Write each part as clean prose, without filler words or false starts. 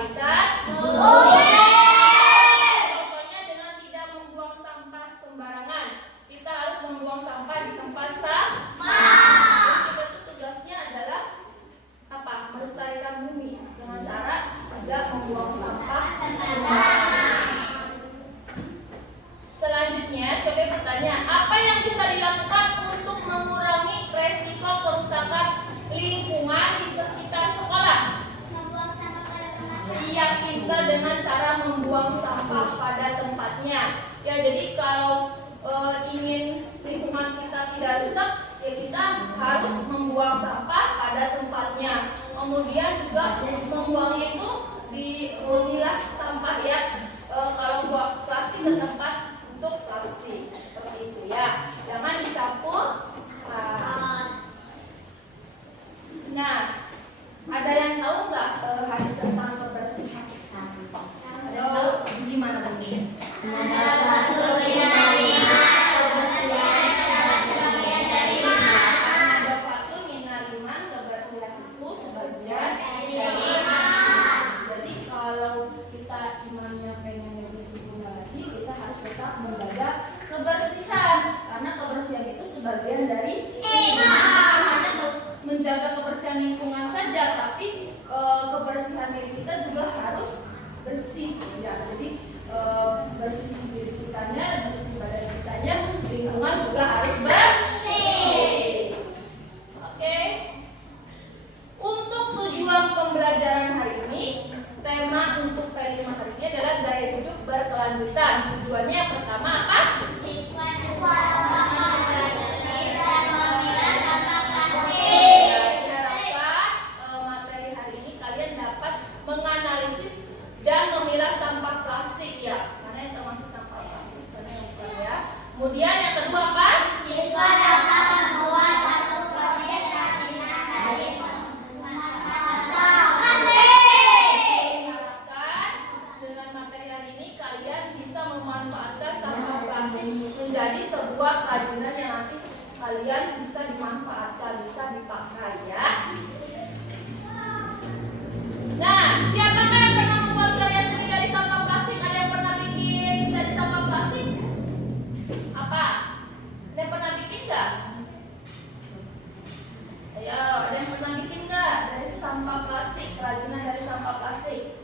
melestarikan? Contohnya dengan tidak membuang sampah sembarangan. Kita harus membuang sampah di tempat sampah. Kita tuh tugasnya adalah apa? Melestarikan bumi dengan cara tidak membuang sampah sembarangan. Selanjutnya, coba bertanya, apa yang bisa dilakukan untuk mengurangi resiko kerusakan lingkungan di sekitar sekolah? Iya, kita dengan cara membuang sampah pada tempatnya. Ya, jadi kalau ingin lingkungan kita tidak rusak, ya kita harus membuang sampah pada tempatnya. Kemudian juga membuangnya itu memilah sampah ya. Kalau buang plastik ke tempat untuk plastik seperti itu ya. Jangan dicampur. Nah, ada yang tahu nggak hadis tentang kebersihan? Ada yang tahu gimana mungkin? Kebersihan, karena kebersihan itu sebagian dari menjaga kebersihan lingkungan saja, tapi kebersihan diri kita juga harus bersih ya. Jadi bersih diri kitanya, bersih badan kitanya, lingkungan juga harus bersih. Oke. Untuk tujuan pembelajaran hari ini, tema untuk P5 hari ini adalah gaya hidup berkelanjutan. Tujuannya yang pertama apa? Menganalisis dan memilah sampah plastik ya. Mana yang termasuk sampah plastik, mana yang bukan ya. Kemudian yang kedua apa? Siswa dapat membuat satu proyek kerajinan dari Harapkan dengan materi hari ini kalian bisa memanfaatkan sampah plastik menjadi sebuah kerajinan yang nanti kalian bisa dimanfaatkan, bisa dipakai ya. Nah, siapakah yang pernah membuat karya seni dari sampah plastik? Ada yang pernah bikin dari sampah plastik? Apa? Ada yang pernah bikin nggak? Ayo, ada yang pernah bikin nggak dari sampah plastik? Kerajinan dari sampah plastik?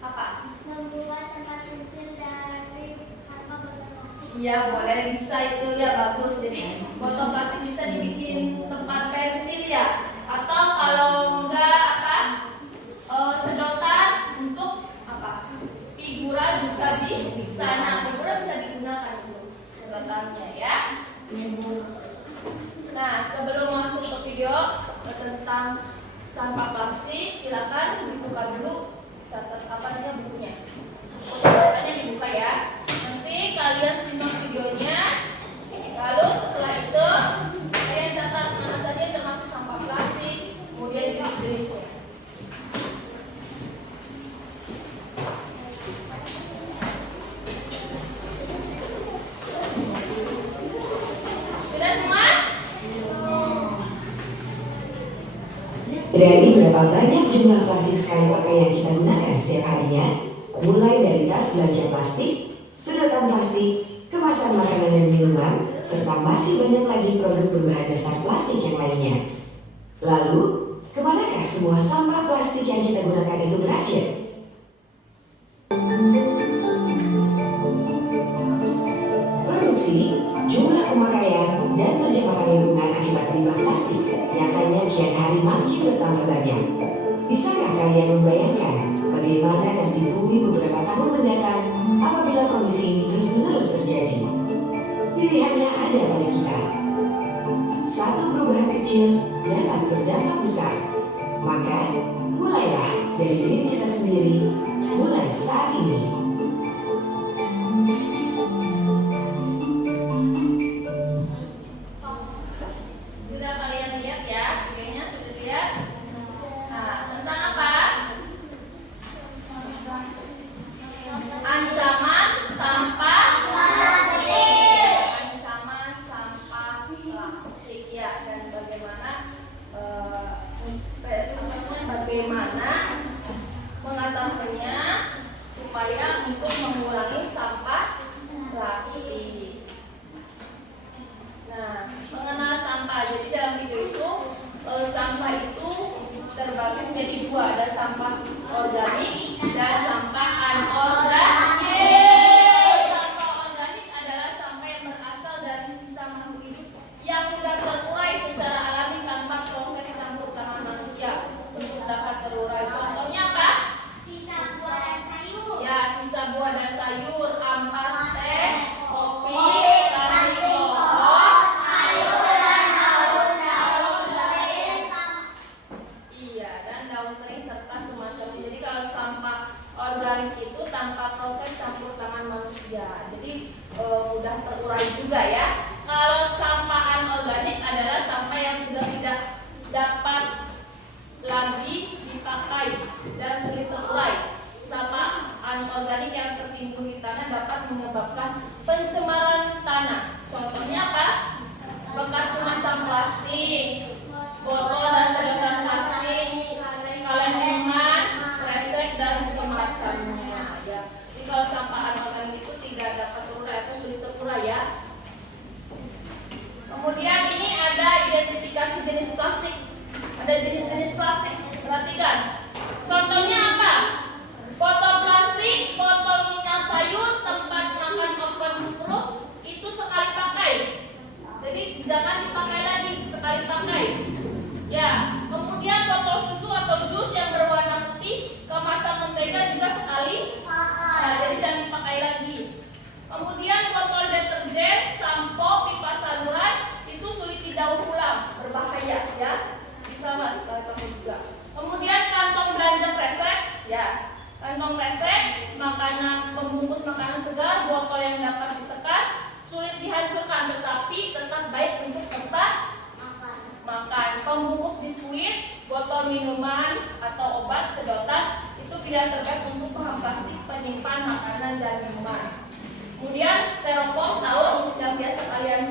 Apa? Membuat tempat pensil dari sampah botol plastik. Iya, boleh, bisa itu ya, bagus. Jadi botol plastik bisa dibikin tempat pensil ya. Atau kalau enggak apa sedotan untuk apa figura juga bisa. Nah, figura bisa digunakan itu sedotannya ya. Nah, sebelum masuk ke video tentang sampah plastik, silakan dibuka dulu catat apa namanya bukunya. Catatannya dibuka ya. Nanti kalian simak videonya. Lalu setelah itu kalian catat mana saja yang termasuk sampah plastik, kemudian jenis-jenisnya. Sudah semua? Dari berapa banyak jumlah plastik sekali pakai yang kita gunakan setiap harinya, mulai dari tas belanja plastik, sedotan plastik, kemasan makanan dan minuman, serta masih banyak lagi produk berbahan dasar plastik yang lainnya. Lalu, kemanakah semua sampah plastik yang kita gunakan itu berakhir? Produksi, jumlah pemakaian, dan pencemaran lingkungan akibat limbah plastik nyatanya kian hari makin bertambah banyak. Bisakah kalian membayangkan bagaimana nasib bumi beberapa tahun mendatang apabila kondisi ini terus-menerus terjadi? Pilihannya ada pada kita. Satu perubahan kecil dapat berdampak besar. Maka, mulailah dari diri kita sendiri, mulai saat ini. Sudah kalian lihat ya, videonya sudah lihat. Nah, tentang apa? Ancaman sampah plastik. Ancaman sampah plastik ya, dan bagaimana dua, ada sampah organik dan sampah anorganik. Sampah organik adalah sampah yang berasal dari sisa makhluk hidup yang sudah terurai secara alami tanpa proses campur tangan manusia untuk dapat terurai. Contohnya apa? Sisa buah dan sayur. Ya, sisa buah dan sayur, ampas teh, kopi, ranting pohon. Iya, dan daun kering serta semacamnya. Jadi kalau sampah organik itu tanpa proses campur tangan manusia, jadi mudah terurai juga ya. Kalau sampah anorganik adalah sampah yang sudah tidak dapat lagi dipakai dan sulit terurai. Sampah anorganik yang tertimbun di tanah dapat menyebabkan pencemaran tanah. Contohnya apa? Bekas kemasan plastik, botol dan sedotan plastik, kaleng minuman, kresek dan semacamnya. Ya. Jadi kalau sampah anorganik itu tidak dapat terurai atau sulit terurai ya. Kemudian ini ada identifikasi jenis plastik. Ada jenis-jenis plastik. Perhatikan. Contohnya apa? Botol plastik, botol minyak sayur, tempat makan overproof itu sekali pakai. Jadi jangan dipakai lagi, sekali pakai. Ya, kemudian botol susu atau jus yang berwarna putih, kemasan mentega juga sekali. Nah, jadi jangan dipakai lagi. Kemudian botol deterjen, sampo, pipa saluran itu sulit didaur ulang, berbahaya ya. Bisa mas sekali pakai juga. Kemudian kantong belanja kresek, ya. Kantong kresek, makanan pembungkus makanan segar, botol yang dapat ditekan, sulit dihancurkan tetapi tetap baik untuk tempat makan. Pembungkus biskuit, botol minuman atau obat, sedotan itu tidak terbaik untuk bahan plastik penyimpan makanan dan minuman. Kemudian styrofoam, tahu yang biasa kalian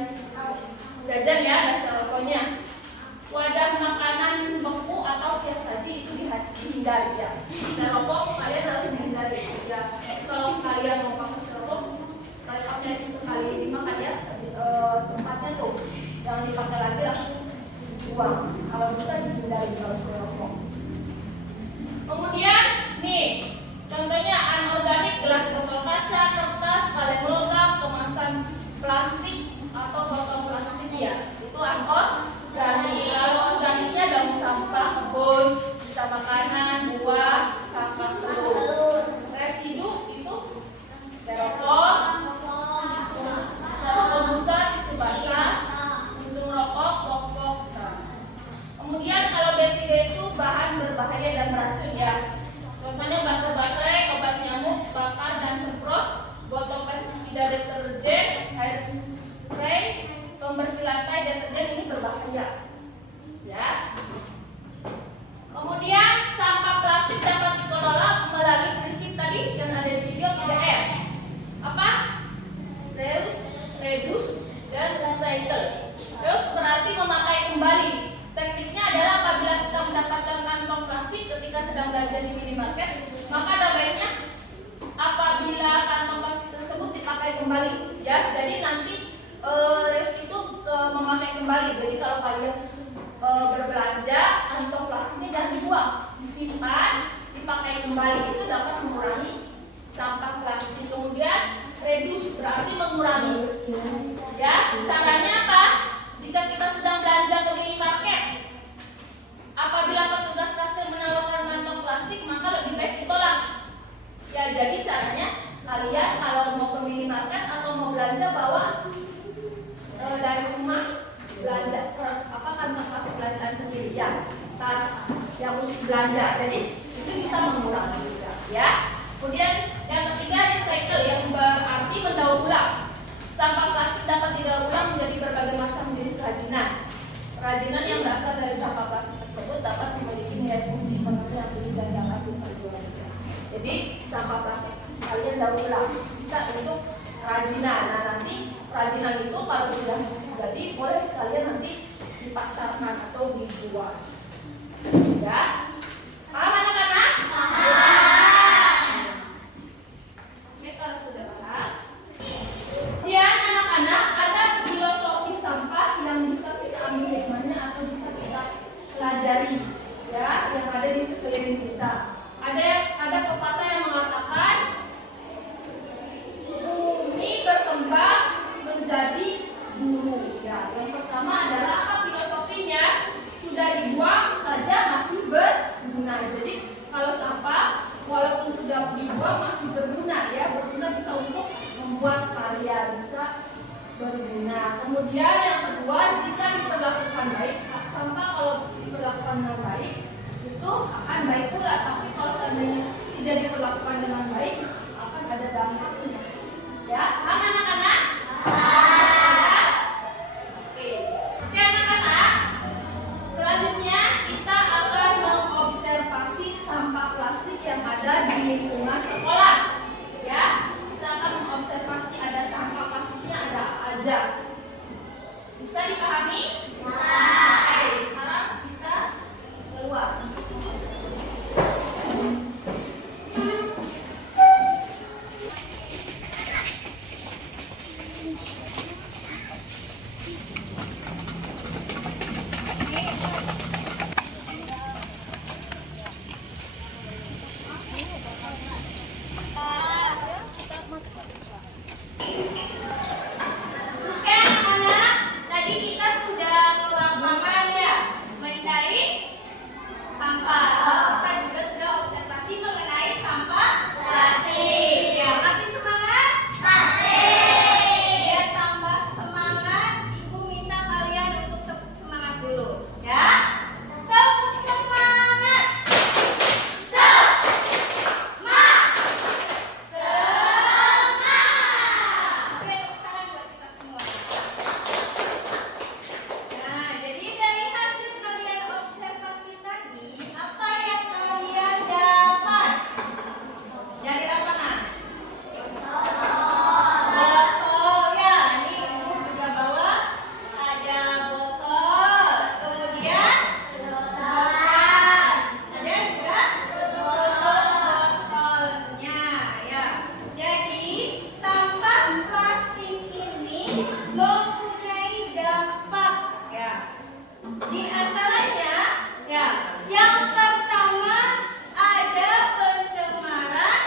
jajan ya, ada styrofoamnya. Wadah makanan beku atau siap saji itu dihindari ya. Styrofoam kalian harus menghindari ya. Kalau kalian mau pakai styrofoam, styrofoamnya itu sekali dimakan ya, tempatnya tuh jangan dipakai lagi, langsung buang. Kalau bisa dihindari kalau styrofoam. Kemudian nih, contohnya anorganik, gelas botol kaca, kertas, kaleng logam, kemasan plastik atau botol plastik ya. Itu anorganik. Kalau organiknya daun sampah kebun, sisa makanan, buah, sampah telur. Residu itu styrofoam, styrofoam busa, tisu basah, puntung rokok, pokok. Kemudian kalau B3 itu bahan berbahaya dan beracun ya. Contohnya baterai, obat nyamuk, bakar dan semprot, botol pestisida deterjen, air spray, pembersih lantai deterjen ini berbahaya. Ya. Kemudian sampah plastik dapat dikelola melalui prinsip tadi yang ada di video 3R. Apa? Reduce, dan recycle. Terus berarti memakai kembali. Tekniknya adalah apabila kita mendapatkan kantong plastik ketika sedang belanja di minimarket, maka ada baiknya apabila kantong plastik tersebut dipakai kembali. Ya, jadi nanti itu memakai kembali. Jadi kalau kalian berbelanja, kantong plastiknya jangan dibuang, disimpan, dipakai kembali. Itu dapat mengurangi sampah plastik. Kemudian reduce berarti mengurangi. Ya, caranya apa? Jika kita sedang belanja ke minimarket, apabila petugas kasir menawarkan kantong plastik, maka lebih baik ditolak. Ya, jadi caranya kalian kalau mau ke minimarket atau mau belanja bawa dari rumah belanja kantong plastik belanjaan sendiri ya, tas yang khusus belanja. Jadi itu bisa mengurangi juga ya. Kemudian yang ketiga recycle, yang berarti mendaur ulang. Sampah plastik dapat didaur ulang menjadi berbagai macam jenis kerajinan. Kerajinan yang berasal dari sampah plastik tersebut dapat memiliki nilai fungsi ekonomi yang tinggi dan dapat diperjualbelikan. Jadi sampah plastik kalian daur ulang bisa untuk kerajinan. Nah, nanti kerajinan itu kalau sudah jadi boleh kalian nanti dipasarkan atau dijual. Ya, paham anak-anak? Oke, kalau sudah paham. Kemudian anak-anak ada filosofi sampah yang bisa kita ambil hikmahnya atau bisa kita pelajari ya, yang ada di sekeliling dosen kita. Ada pepatah yang mengatakan bumi berkembang menjadi guru. Ya, yang pertama adalah apa filosofinya? Sudah dibuang saja masih berguna. Jadi kalau sampah walaupun sudah dibuang masih berguna ya, berguna bisa untuk membuat karya, bisa berguna. Kemudian yang kedua, jika diperlakukan baik, sampah kalau diperlakukan dengan baik itu akan baik pula. Tapi kalau seandainya tidak diperlakukan dengan baik, akan ada dampaknya. Ya, paham anak-anak? Oke, anak-anak. Selanjutnya kita akan mengobservasi sampah plastik yang ada di lingkungan sekolah. Ya, kita akan mengobservasi ada sampah plastiknya ada apa aja. Bisa dipahami? Bisa. Oke, sekarang kita keluar. Oke anak-anak, tadi kita sudah keluar lapangan ya, mencari sampah. Lalu kita juga sudah observasi mengenai sampah plastik. Ya, masih semangat? Masih. Biar tambah semangat, Ibu minta kalian untuk tepuk semangat dulu, ya. Tepuk semangat. Oke, tepuk tangan buat kita semua. Nah, jadi dari hasil kalian observasi tadi, apa yang kalian dapat? Dari lapangan? Botol ya, ini Ibu juga bawa ada botol, kemudian sedotan, ada juga botolnya ya. Jadi sampah plastik ini mempunyai dampak ya. Di antaranya ya, yang pertama ada pencemaran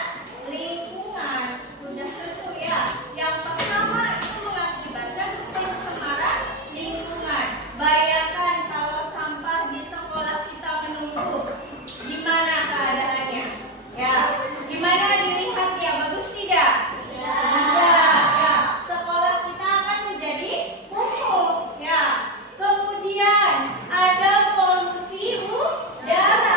lingkungan. Sudah tentu ya. Yang pertama itu mengakibatkan pencemaran lingkungan. Bayangkan kalau sampah di sekolah kita menumpuk, gimana keadaannya? Ya, gimana dilihatnya? Bagus tidak? Tidak. Ya, sekolah kita akan menjadi kumuh. Ya. Kemudian ada polusi udara.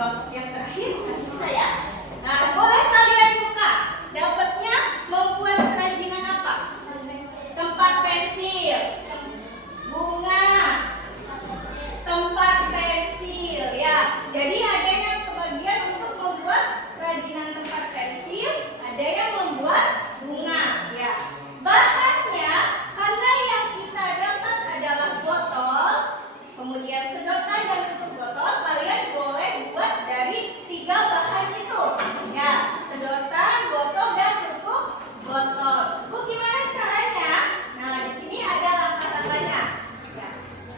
kelompok yang terakhir kasih saya. Nah, boleh kalian buka. Dapatnya membuat kerajinan apa? Tempat pensil, bunga, tempat pensil ya. Jadi ada yang kebagian untuk membuat kerajinan tempat pensil, ada yang membuat bunga ya. Bahannya karena yang kita dapat adalah botol, kemudian sedotan dan tutup botol, kalian boleh buat dari 3 bahan itu ya, sedotan, botol dan tutup botol. Bu, gimana caranya? Nah, di sini ada langkah-langkahnya ya.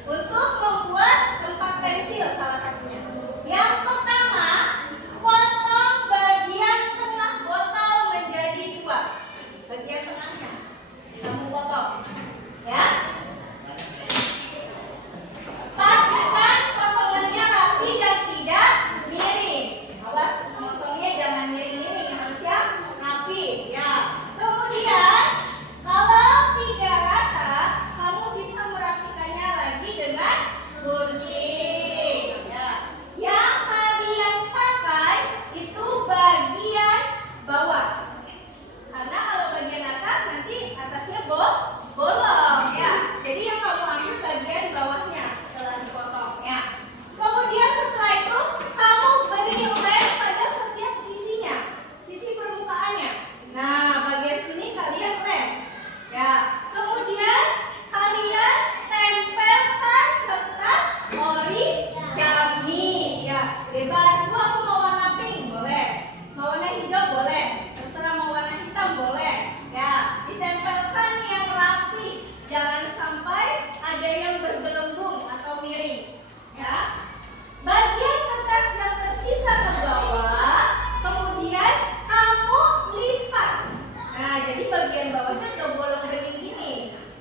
Untuk membuat tempat pensil salah satunya. Yang pertama, potong bagian tengah botol menjadi 2. Bagian tengahnya kamu potong ya. Pastikan potongannya rapi dan tidak miring. Awas potongnya jangan miring-miring, harusnya rapi ya. Kemudian kalau tidak rata, kamu bisa merapikannya lagi dengan gunting ya. Yang kalian pakai itu bagian bawah. Karena kalau bagian atas nanti atasnya bolong ya. Jadi yang kamu ambil bagian bawahnya setelah dipotong ya. Kemudian setelah itu kamu beri lem pada setiap sisinya, sisi permukaannya. Nah, bagian sini kalian lem ya. Kemudian kalian tempelkan kertas origami ya. Bebas, Bu, aku mau warna pink boleh, mau warna hijau boleh, terserah mau warna hitam boleh ya. Ditempelkan yang rapi, jangan sampai ada yang bergelembung atau miring ya. Bagian kertas yang tersisa ke bawah kemudian kamu lipat. Nah, jadi bagian bawahnya udah bolong bening gini,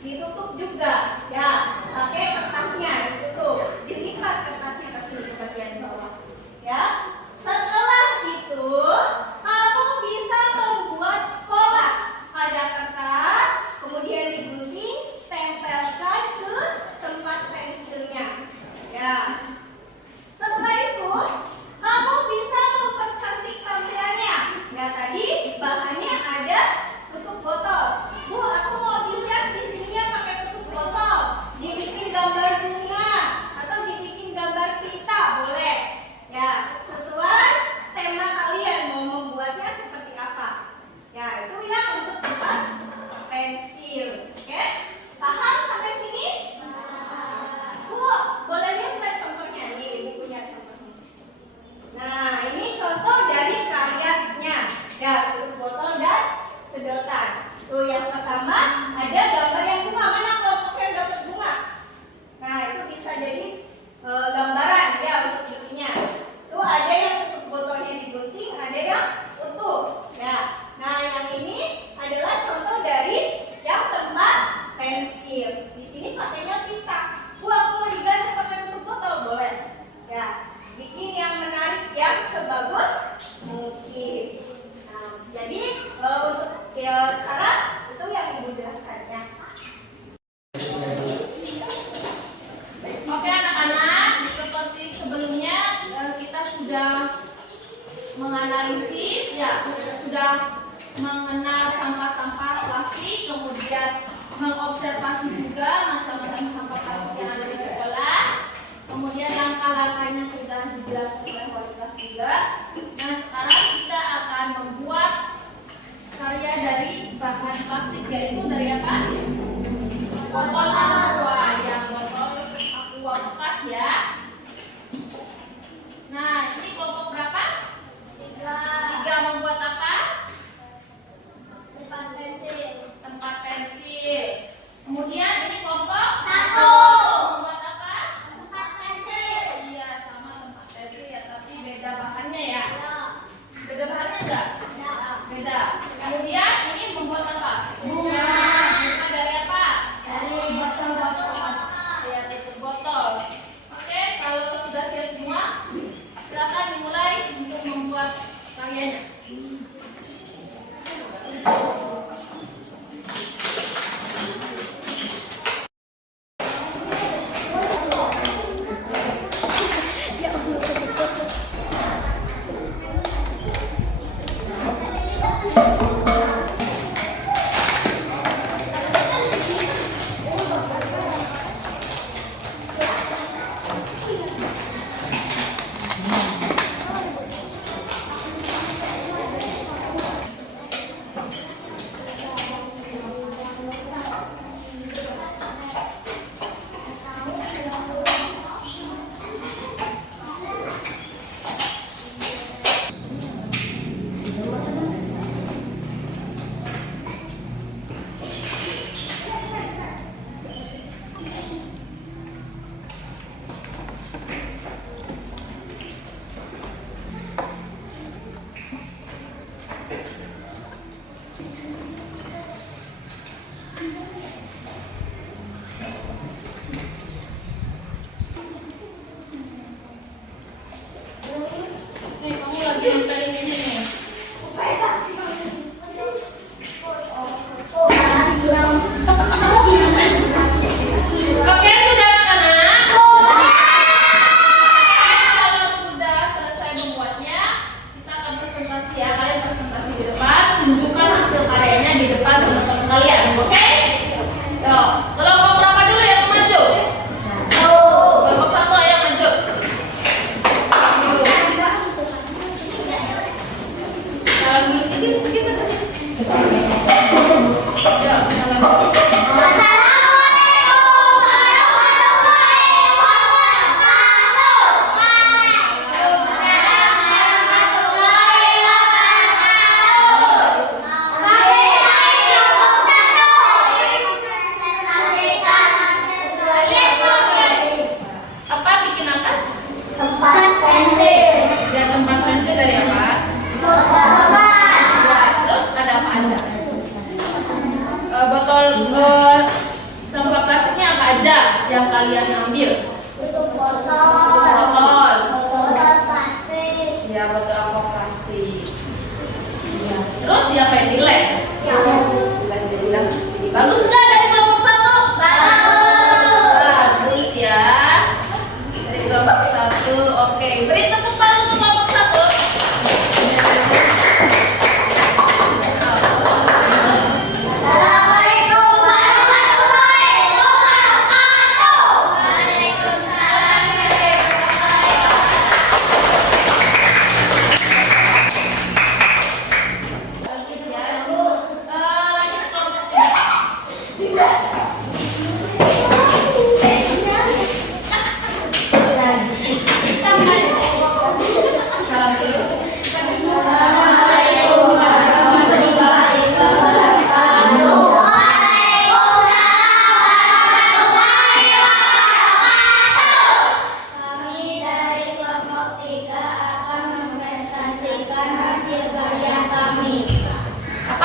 ditutup juga ya, pakai kertasnya ditutup, dilipat kertasnya ke sini ke bagian bawah ya. Setelah itu kamu bisa membuat pola pada kertas, kemudian digunting, tempelkan ke tempat pensilnya ya. Setelah itu kamu bisa mempercantik tampilannya ya. Tadi bahannya ada tutup botol. Bu, aku mau dihias di sininya pakai tutup botol, dibikin gambar bunga atau dibikin gambar pita boleh ya, sesuai tema kalian mau membuatnya seperti apa ya. Itu ya untuk tempat pensil. Oke, paham sampai sini? Bu, boleh lihat nggak contohnya? Nih bukunya contohnya. Nah, ini contoh dari karyanya ya, tutup botol dan sedotan. Tuh yang pertama ada gambar yang bunga. Mana kelompok yang dapat bunga? Nah, itu bisa jadi gambaran ya untuk bikinnya. Tuh ada yang tutup botolnya digunting, ada yang utuh ya. Nah, yang ini adalah contoh dari yang tempat pensil. Di sini pakainya pita. Bu, aku mau diganti pakai tutup botol boleh ya. Bikin yang menarik yang sebagus mungkin. Nah, jadi untuk ya sekarang itu yang Ibu jelaskannya. Oke anak-anak, seperti sebelumnya kita sudah menganalisis ya, sudah mengenal sampah-sampah plastik, kemudian mengobservasi juga macam-macam sampah plastik yang ada di sekolah. Kemudian langkah-langkahnya sudah dijelaskan oleh wali kelas juga. Nah, sekarang kita akan membuat karya dari bahan plastik, yaitu dari apa? Botol aqua, yang botol aqua bekas ya. Nah, ini kelompok berapa? 3 membuat apa? Tempat pensil. Tempat pensil. Kemudian ini kelompok 1. membuat apa? Tempat pensil. Iya, sama tempat pensil ya, tapi beda bahannya ya. Ya. Beda bahannya enggak? Ya. Beda. Kemudian ini membuat apa? Bunga. Bunga dari apa? Dari botol-botol. Ya, tutup botol. Oke, kalau sudah siap semua, silakan dimulai untuk membuat karyanya. Ya Allah.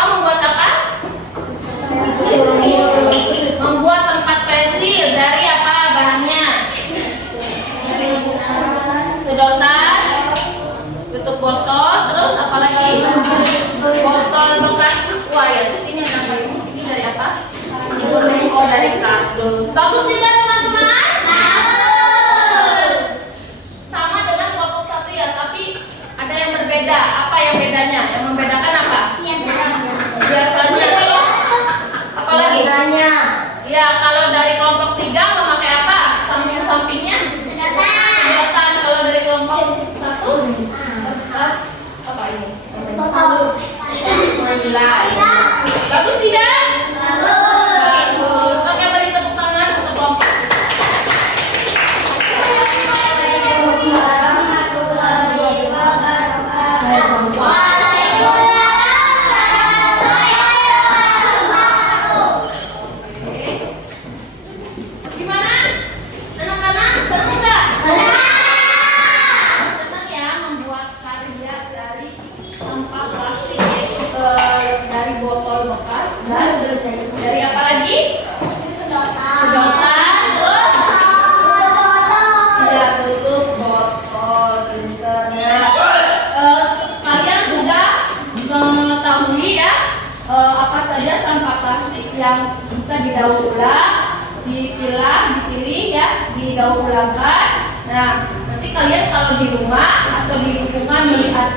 membuat apa? Membuat tempat pensil dari apa bahannya? Sedotan, tutup botol, terus apa lagi? Botol bekas aqua ya. Terus ini apa ini? Ini dari apa? Oh, dari kardus. Bagus tidak teman-teman? Bagus. Sama dengan kelompok 1 ya, tapi ada yang berbeda. Apa yang bedanya? Yang membedakan apa? Biasanya. Apa lagi? Ya, kalau dari kelompok 3 memakai apa? Samping-sampingnya? Sedotan. Kalau dari kelompok 1 bekas apa ini? Manila. Bagus tidak? Bagus. Oke, beri tepuk tangan untuk kelompok. Gimana? Anak-anak senang nggak? Senang ya membuat karya dari sampah plastik dari botol bekas dan dari apa lagi? Sedotan, terus ya tutup botol pinternya. Kalian sudah mengetahui ya apa saja sampah plastik yang bisa didaur ulang, dipilah, dipilih ya, didaur ulangkan. Nah, nanti kalian kalau di rumah atau di lingkungan melihat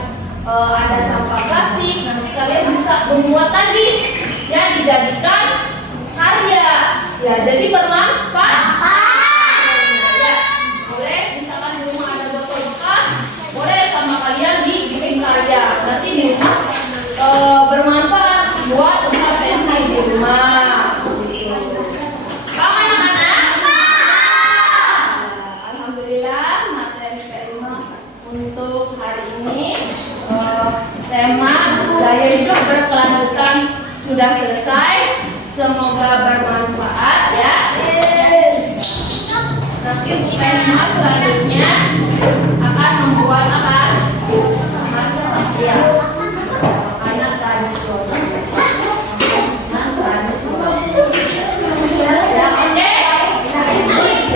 ada sampah plastik, nanti kalian bisa membuat tadi ya, dijadikan karya ya, jadi bermanfaat. Ya, boleh misalkan di rumah ada botol bekas, boleh sama kalian dibikin karya. Nanti di rumah bermanfaat buat tempat pensil di rumah. Paham anak-anak? Alhamdulillah materi P5 untuk hari ini tema gaya hidup berkelanjutan sudah selesai. Semoga bermanfaat ya. Nanti tema selanjutnya akan membuat apa? Masak ya. Makanan tradisional. Ya, oke.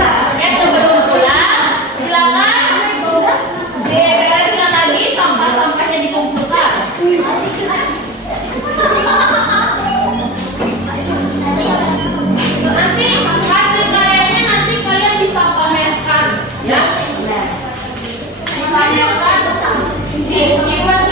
Oke, sebelum pulang silakan dibereskan lagi sampah-sampahnya dikumpulkan. Nanti hasil karyanya nanti kalian bisa pamerkan ya. Pamerkan di event